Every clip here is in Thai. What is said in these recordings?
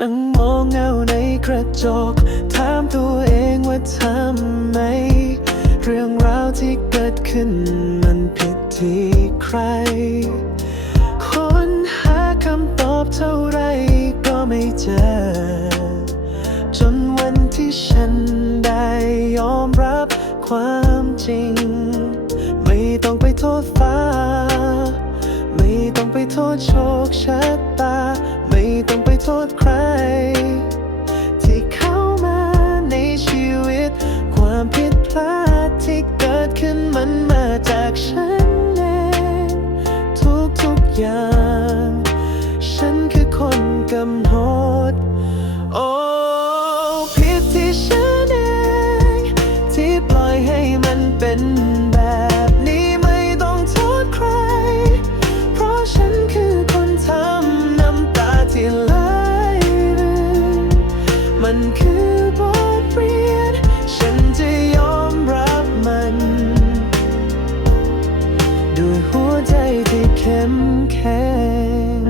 นั่งมองเงาในกระจก ถามตัวเองว่าทำไม เรื่องราวที่เกิดขึ้นมันผิดที่ใครค้นหาคำตอบเท่าไรก็ไม่เจอ จนวันที่ฉันได้ยอมรับความจริง ไม่ต้องไปโทษฟ้า ไม่ต้องไปโทษโชคชะตา มันมาจากฉันเองทุกๆอย่าง ฉันคือคนกำหนดโอ้ผิดที่ฉันเอง ที่ปล่อยให้มันเป็นแบบนี้ไม่ต้องโทษใคร เพราะฉันคือคนทำน้ำตาที่ไหลมันคือบทเรียน ด้วยหัวใจที่เข้มแข็ง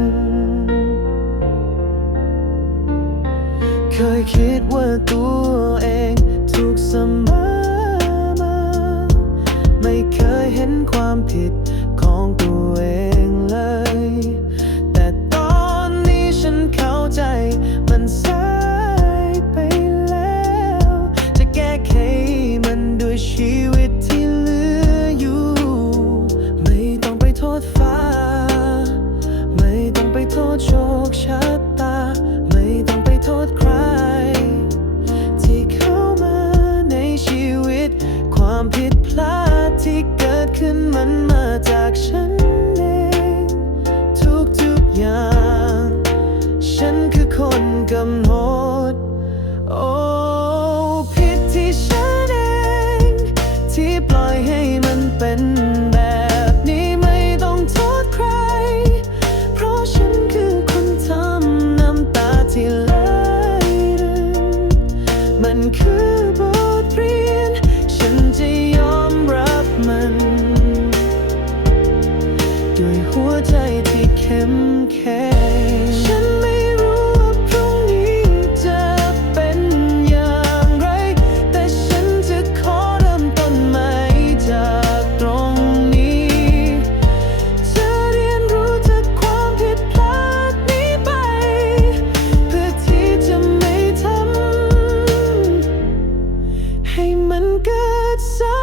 เคยคิดว่าตัวเองถูกเสมอมา ไม่เคยเห็นความผิด ษโชคชะตา ไม่ต้องไปโทษใคร ที่เข้ามาในชีวิต ความผิดพลาดที่เกิดขึ้นมันมาจากฉัน เข้มแข็งฉันไม่รู้ว่าพรุ่งนี้จะเป็นอย่างไร แต่ฉันจะขอเริ่มต้นใหม่จากตรงนี้จะเรียนรู้จากความผิดพลาดนี้ไป เพื่อที่จะไม่ทำให้มันเกิดซ้ำ